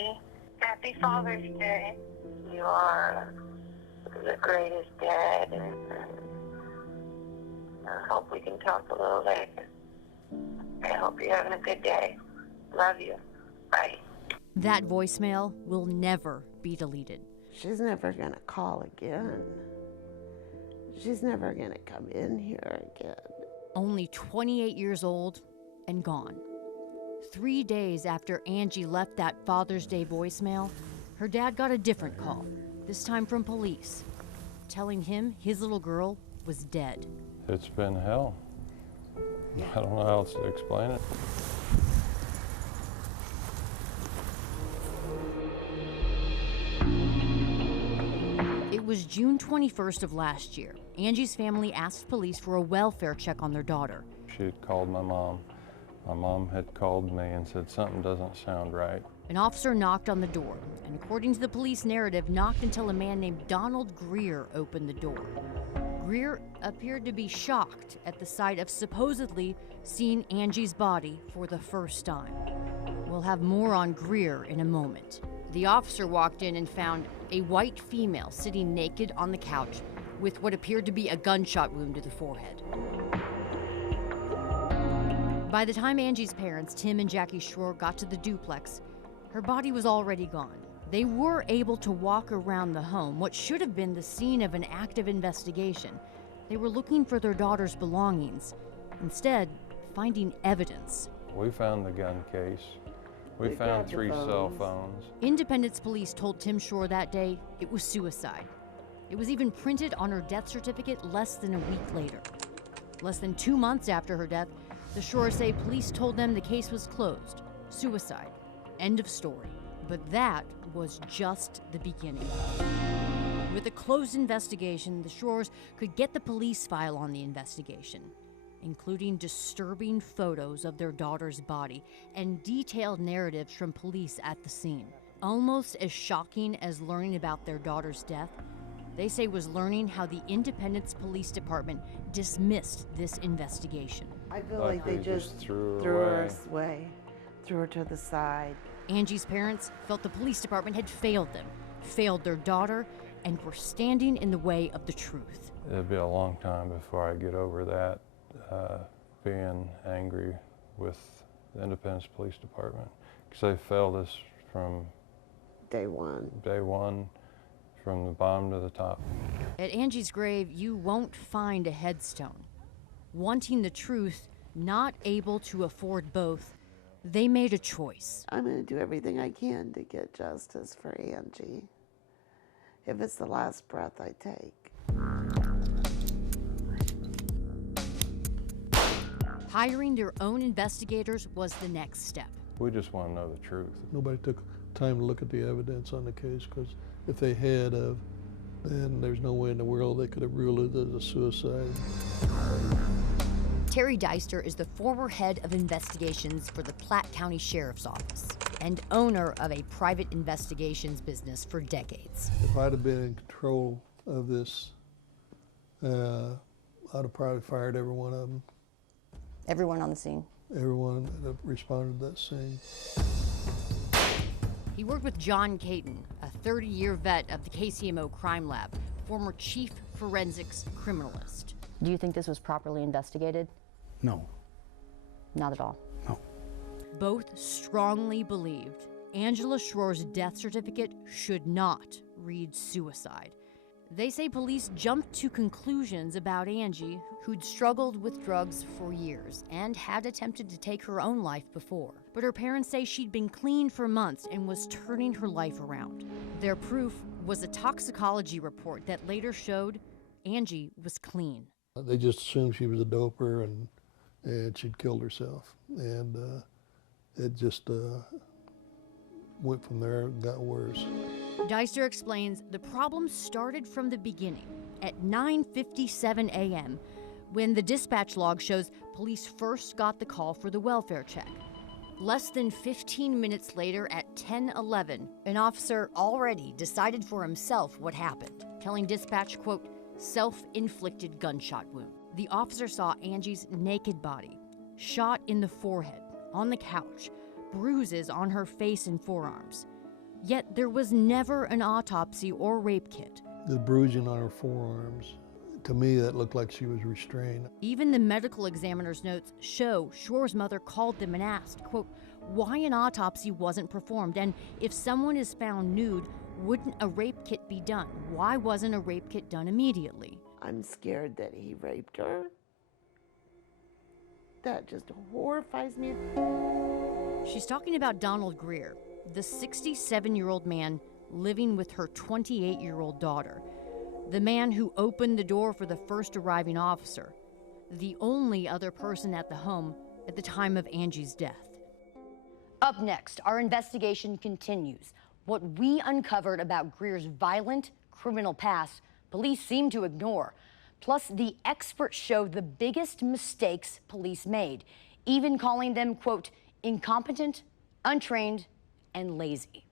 Angie. Happy Father's Day. You are the greatest dad, and I hope we can talk a little later. I hope you're having a good day. Love you. Bye. That voicemail will never be deleted. She's never gonna call again. She's never gonna come in here again. Only 28 years old and gone. 3 days after Angie left that Father's Day voicemail, her dad got a different call, this time from police, telling him his little girl was dead. It's been hell. I don't know how else to explain it. It was June 21st of last year. Angie's family asked police for a welfare check on their daughter. She had called my mom. My mom had called me and said something doesn't sound right. An officer knocked on the door, and according to the police narrative, knocked until a man named Donald Greer opened the door. Greer appeared to be shocked at the sight of supposedly seeing Angie's body for the first time. We'll have more on Greer in a moment. The officer walked in and found a white female sitting naked on the couch with what appeared to be a gunshot wound to the forehead. By the time Angie's parents, Tim and Jackie Schroer, got to the duplex, her body was already gone. They were able to walk around the home, what should have been the scene of an active investigation. They were looking for their daughter's belongings, instead finding evidence. We found the gun case. We found 3 cell phones. Independence Police told Tim Schroer that day it was suicide. It was even printed on her death certificate less than a week later. Less than 2 months after her death, the Schroers say police told them the case was closed. Suicide. End of story. But that was just the beginning. With a closed investigation, the Schroers could get the police file on the investigation, including disturbing photos of their daughter's body and detailed narratives from police at the scene. Almost as shocking as learning about their daughter's death, they say was learning how the Independence Police Department dismissed this investigation. I feel like they just threw her away, threw her to the side. Angie's parents felt the police department had failed them, failed their daughter, and were standing in the way of the truth. It'll be a long time before I get over that, being angry with the Independence Police Department, because they failed us from Day one, from the bottom to the top. At Angie's grave, you won't find a headstone. Wanting the truth, not able to afford both, they made a choice. I'm going to do everything I can to get justice for Angie, if it's the last breath I take. Hiring their own investigators was the next step. We just want to know the truth. Nobody took time to look at the evidence on the case, because if they had, then there's no way in the world they could have ruled it as a suicide. Terry Deister is the former head of investigations for the Platte County Sheriff's Office and owner of a private investigations business for decades. If I'd have been in control of this, I'd have probably fired every one of them. Everyone on the scene? Everyone that responded to that scene. He worked with John Caton, a 30-year vet of the KCMO Crime Lab, former chief forensics criminalist. Do you think this was properly investigated? No. Not at all? No. Both strongly believed Angela Schroer's death certificate should not read suicide. They say police jumped to conclusions about Angie, who'd struggled with drugs for years and had attempted to take her own life before. But her parents say she'd been clean for months and was turning her life around. Their proof was a toxicology report that later showed Angie was clean. They just assumed she was a doper and she'd killed herself. And it just went from there and got worse. Deister explains the problem started from the beginning at 9:57 a.m. when the dispatch log shows police first got the call for the welfare check. Less than 15 minutes later at 10:11, an officer already decided for himself what happened, telling dispatch, quote, self-inflicted gunshot wound. The officer saw Angie's naked body, shot in the forehead, on the couch, bruises on her face and forearms. Yet there was never an autopsy or rape kit. The bruising on her forearms, to me that looked like she was restrained. Even the medical examiner's notes show Schroer's mother called them and asked, quote, why an autopsy wasn't performed, and if someone is found nude, wouldn't a rape kit be done? Why wasn't a rape kit done immediately? I'm scared that he raped her. That just horrifies me. She's talking about Donald Greer, the 67-year-old man living with her 28-year-old daughter, the man who opened the door for the first arriving officer, the only other person at the home at the time of Angie's death. Up next, our investigation continues. What we uncovered about Greer's violent criminal past, police seem to ignore. Plus, the experts show the biggest mistakes police made, even calling them, quote, incompetent, untrained, and lazy.